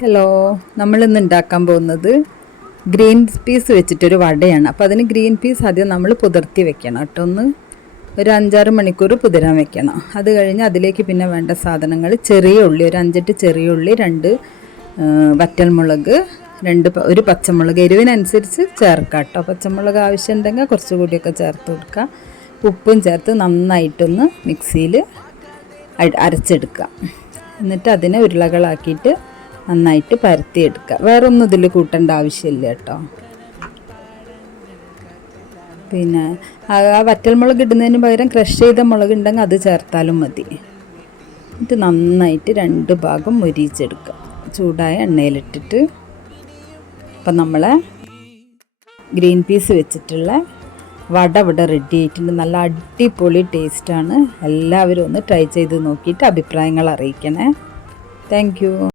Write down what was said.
Hello, നമ്മളിന്ന് ഉണ്ടാക്കാൻ പോകുന്നത് ഗ്രീൻ പീസ് വെച്ചിട്ടൊരു വടയാണ്. അപ്പോൾ അതിന് ഗ്രീൻ പീസ് ആദ്യം നമ്മൾ കുതിർത്തി വെക്കണം കേട്ടോ. ഒരു 5-6 മണിക്കൂർ കുതിരാൻ വെക്കണം. അത് കഴിഞ്ഞ് അതിലേക്ക് പിന്നെ വേണ്ട സാധനങ്ങൾ ചെറിയ ഉള്ളി, ഒരു 5-8 ചെറിയ ഉള്ളി, 2 വറ്റൽമുളക്, ഒരു പച്ചമുളക്, എരിവിനനുസരിച്ച് ചേർക്കാം കേട്ടോ. പച്ചമുളക് ആവശ്യമുണ്ടെങ്കിൽ കുറച്ചുകൂടിയൊക്കെ ചേർത്ത് കൊടുക്കുക. ഉപ്പും ചേർത്ത് നന്നായിട്ടൊന്ന് മിക്സിയിൽ അരച്ചെടുക്കുക. എന്നിട്ട് അതിനെ ഉരുളകളാക്കിയിട്ട് നന്നായിട്ട് പരത്തിയെടുക്കുക. വേറൊന്നും ഇതിൽ കൂട്ടേണ്ട ആവശ്യമില്ല കേട്ടോ. പിന്നെ ആ വറ്റൽമുളക് ഇടുന്നതിന് പകരം ക്രഷ് ചെയ്ത മുളക് ഉണ്ടെങ്കിൽ അത് ചേർത്താലും മതി. എന്നിട്ട് നന്നായിട്ട് 2 ഭാഗം മൊരിയിച്ചെടുക്കുക ചൂടായ എണ്ണയിലിട്ടിട്ട്. അപ്പം നമ്മളെ ഗ്രീൻ പീസ് വെച്ചിട്ടുള്ള വട ഇവിടെ റെഡി ആയിട്ടുണ്ട്. നല്ല അടിപൊളി ടേസ്റ്റാണ്. എല്ലാവരും ഒന്ന് ട്രൈ ചെയ്ത് നോക്കിയിട്ട് അഭിപ്രായങ്ങൾ അറിയിക്കണേ. Thank you.